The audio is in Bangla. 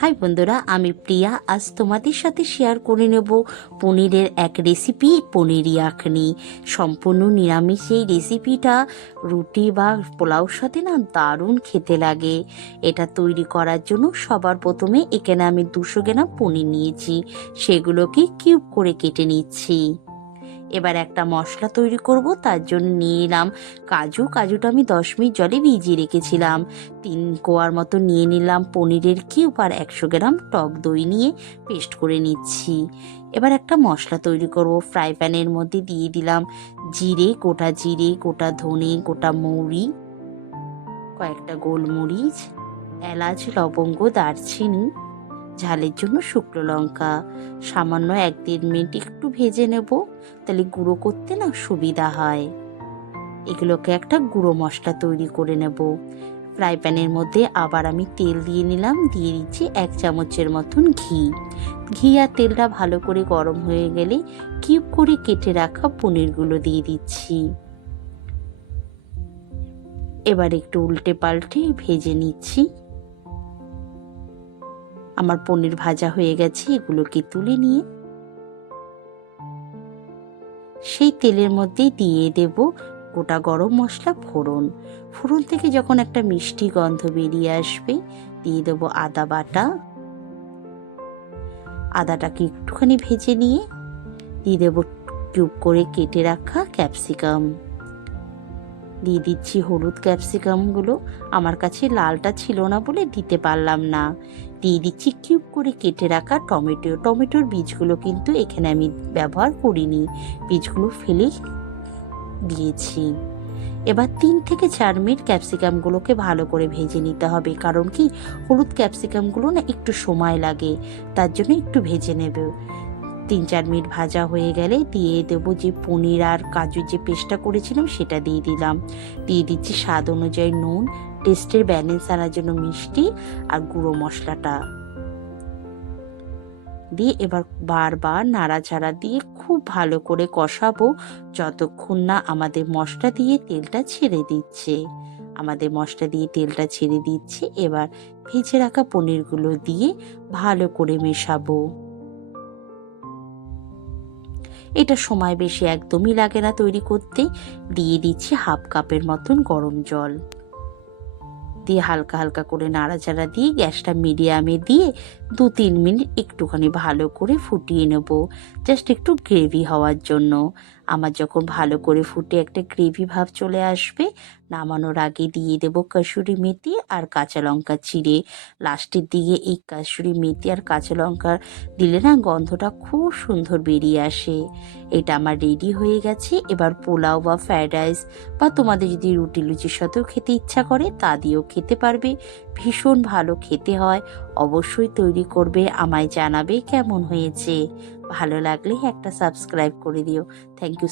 হাই বন্ধুরা, আমি প্রিয়া। আজ তোমাদের সাথে শেয়ার করে নেব পনিরের এক রেসিপি পনির ইয়াখনি সম্পূর্ণ নিরামিষ এই রেসিপিটা রুটি বা পোলাওর সাথে না দারুণ খেতে লাগে। এটা তৈরি করার জন্য সবার প্রথমে এখানে আমি দুশো গ্রাম পনির নিয়েছি। সেগুলোকে কিউব করে কেটে নিচ্ছি। এবার একটা মশলা তৈরি করব, তার জন্য নিয়ে নিলাম কাজু। কাজুটা আমি দশ মিনিট জলে ভিজিয়ে রেখেছিলাম। তিন কোয়ার মতো নিয়ে নিলাম পনিরের কিউব আর একশো গ্রাম টক দই নিয়ে পেস্ট করে নিচ্ছি। এবার একটা মশলা তৈরি করব, ফ্রাই প্যানের মধ্যে দিয়ে দিলাম জিরে, গোটা জিরে, গোটা ধনে, গোটা মৌরি, কয়েকটা গোলমরিচ, এলাচ, লবঙ্গ, দারচিনি ঝালের জন্য শুকনো লঙ্কা। সামান্য এক দেড় মিনিট একটু ভেজে নেব, তাহলে গুঁড়ো করতে না সুবিধা হয়। এগুলোকে একটা গুঁড়ো মশলা তৈরি করে নেব। ফ্রাই প্যানের মধ্যে আবার আমি তেল দিয়ে নিলাম, দিয়ে দিচ্ছি এক চামচের মতন ঘি। ঘি আর তেলটা ভালো করে গরম হয়ে গেলে কিউব করে কেটে রাখা পনিরগুলো দিয়ে দিচ্ছি। এবার একটু উল্টে পাল্টে ভেজে নিচ্ছি। আমার পনির ভাজা হয়ে গেছে, এগুলোকে তুলে নিয়ে সেই তেলের মধ্যে দিয়ে দেব গোটা গরম মশলা ফোড়ন। ফোড়ন থেকে যখন একটা মিষ্টি গন্ধ বেরিয়ে আসবে, দিয়ে দেবো আদা বাটা। আদাটাকে একটুখানি ভেজে নিয়ে দিয়ে দেবো কিউব করে কেটে রাখা ক্যাপসিকাম। দিয়ে দিচ্ছি হলুদ ক্যাপসিকামগুলো। আমার কাছে লালটা ছিল না বলে দিতে পারলাম না। দিয়ে দিচ্ছি কিউব করে কেটে রাখা টমেটো। টমেটোর বীজগুলো কিন্তু এখানে আমি ব্যবহার করিনি। বীজগুলো ফেলে দিয়েছি। এবার তিন থেকে চার মিনিট ক্যাপসিকামগুলোকে ভালো করে ভেজে নিতে হবে। কারণ কি? হলুদ ক্যাপসিকামগুলো না একটু সময় লাগে। তার জন্য একটু ভেজে নেবে। তিন চার মিনিট ভাজা হয়ে গেলে দিয়ে দেব যে পনির আর কাজুর যে পেস্টটা করেছিলাম সেটা দিয়ে দিলাম। দিয়ে দিচ্ছি স্বাদ অনুযায়ী নুন, টেস্টের ব্যালেন্স আনার জন্য মিষ্টি আর গুঁড়ো মশলাটা। দিয়ে এবার বারবার নাড়াচাড়া দিয়ে খুব ভালো করে কষাবো যতক্ষণ না আমাদের মশলা দিয়ে তেলটা ছেড়ে দিচ্ছে। আমাদের মশলা দিয়ে তেলটা ছেড়ে দিচ্ছে, এবার ভেজে রাখা পনিরগুলো দিয়ে ভালো করে মেশাবো। এটা সময় বেশি একদমই লাগে না তৈরি করতে। দিয়ে দিচ্ছি হাফ কাপের মতন গরম জল। দিয়ে হালকা হালকা করে নাড়াচাড়া দিয়ে গ্যাসটা মিডিয়ামে দিয়ে দু তিন মিনিট একটুখানি ভালো করে ফুটিয়ে নেব। জাস্ট একটু গ্রেভি হওয়ার জন্য। আমার যখন ভালো করে ফুটে একটা গ্রেভি ভাব চলে আসবে, নামানোর আগে দিয়ে দেব কাসুরি মেথি আর কাঁচা লঙ্কা চিড়ে। লাস্টের দিকে এই কাসুরি মেথি আর কাঁচা লঙ্কা দিলে না গন্ধটা খুব সুন্দর বেরিয়ে আসে। এটা আমার রেডি হয়ে গেছে। এবার পোলাও বা ফ্রায়েড রাইস বা তোমাদের যদি রুটি লুচির সাথেও খেতে ইচ্ছা করে, তা দিয়েও খেতে পারবে। ভীষণ ভালো খেতে হয়। অবশ্যই তৈরি করবে, আমায় জানাবে কেমন হয়েছে। ভালো লাগলে একটা সাবস্ক্রাইব করে দিও। Thank you